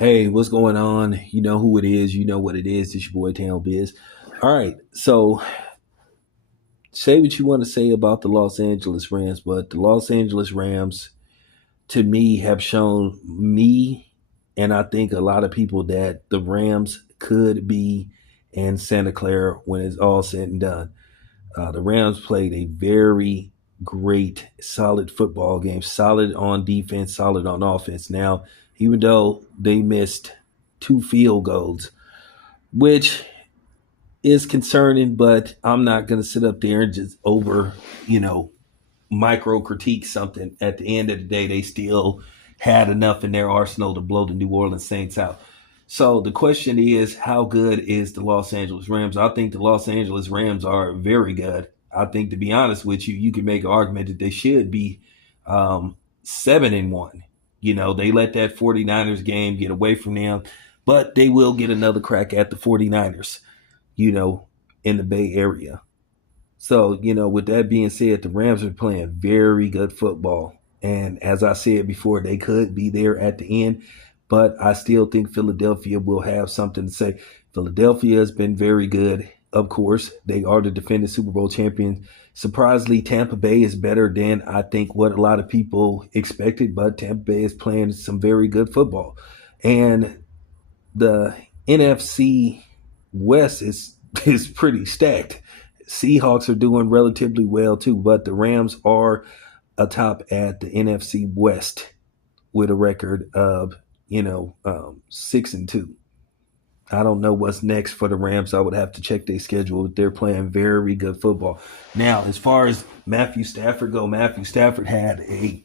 Hey, what's going on? You know who it is. You know what it is. It's your boy Town Biz. All right. So say what you want to say about the Los Angeles Rams, but the Los Angeles Rams, to me, have shown me and I think a lot of people that the Rams could be in Santa Clara when it's all said and done. The Rams played a very great, solid football game, solid on defense, solid on offense. Now, even though they missed two field goals, which is concerning, but I'm not going to sit up there and just you know, micro critique something. At the end of the day, they still had enough in their arsenal to blow the New Orleans Saints out. So the question is, how good is the Los Angeles Rams? I think the Los Angeles Rams are very good. I think, to be honest with you, you can make an argument that they should be 7-1. You know, they let that 49ers game get away from them, but they will get another crack at the 49ers, you know, in the Bay Area. So, with that being said, the Rams are playing very good football. And as I said before, they could be there at the end, but I still think Philadelphia will have something to say. Philadelphia has been very good. Of course, they are the defending Super Bowl champions. Surprisingly, Tampa Bay is better than I think what a lot of people expected, but Tampa Bay is playing some very good football. And the NFC West is pretty stacked. Seahawks are doing relatively well too, but the Rams are atop at the NFC West with a record of 6-2. I don't know what's next for the Rams. I would have to check their schedule. They're playing very good football. Now, as far as Matthew Stafford go, Matthew Stafford had a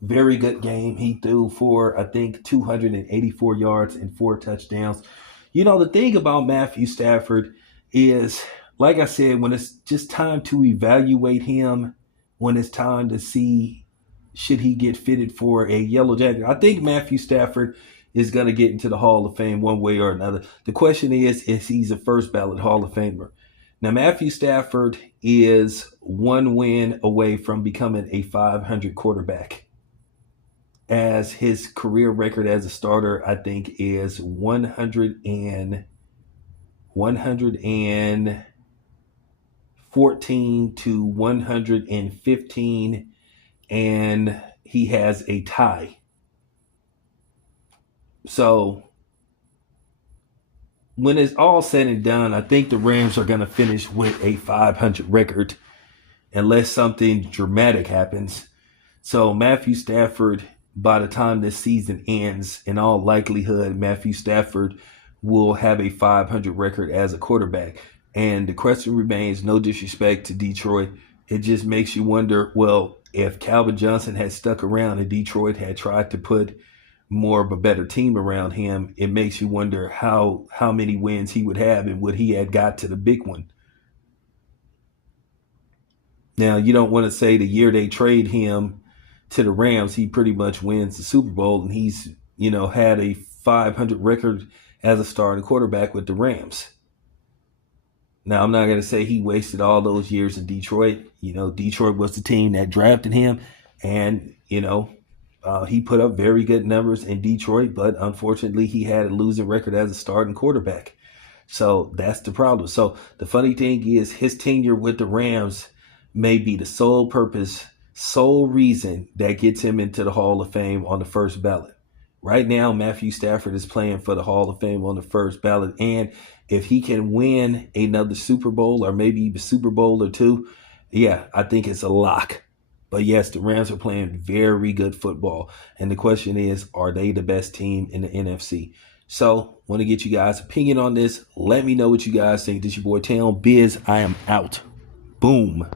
very good game. He threw for, I think, 284 yards and 4 touchdowns. The thing about Matthew Stafford is, like I said, when it's just time to evaluate him, when it's time to see should he get fitted for a yellow jacket, I think Matthew Stafford is going to get into the Hall of Fame one way or another. The question is he's a first ballot Hall of Famer. Now, Matthew Stafford is one win away from becoming a 500 quarterback, as his career record as a starter, I think, is 114 to 115, and he has a tie. So when it's all said and done, I think the Rams are going to finish with a 500 record unless something dramatic happens. So Matthew Stafford, by the time this season ends, in all likelihood, Matthew Stafford will have a 500 record as a quarterback. And the question remains, no disrespect to Detroit, it just makes you wonder, well, if Calvin Johnson had stuck around and Detroit had tried to put more of a better team around him, it makes you wonder how many wins he would have and would he had got to the big one. Now, you don't want to say the year they trade him to the Rams, he pretty much wins the Super Bowl, and he's, had a 500 record as a starting quarterback with the Rams. Now, I'm not going to say he wasted all those years in Detroit. Detroit was the team that drafted him, and, he put up very good numbers in Detroit, but unfortunately he had a losing record as a starting quarterback. So that's the problem. So the funny thing is his tenure with the Rams may be the sole reason that gets him into the Hall of Fame on the first ballot. Right now, Matthew Stafford is playing for the Hall of Fame on the first ballot. And if he can win another Super Bowl or maybe even Super Bowl or two, yeah, I think it's a lock. But yes, the Rams are playing very good football. And the question is, are they the best team in the NFC? So, want to get you guys' opinion on this. Let me know what you guys think. This is your boy Town Biz. I am out. Boom.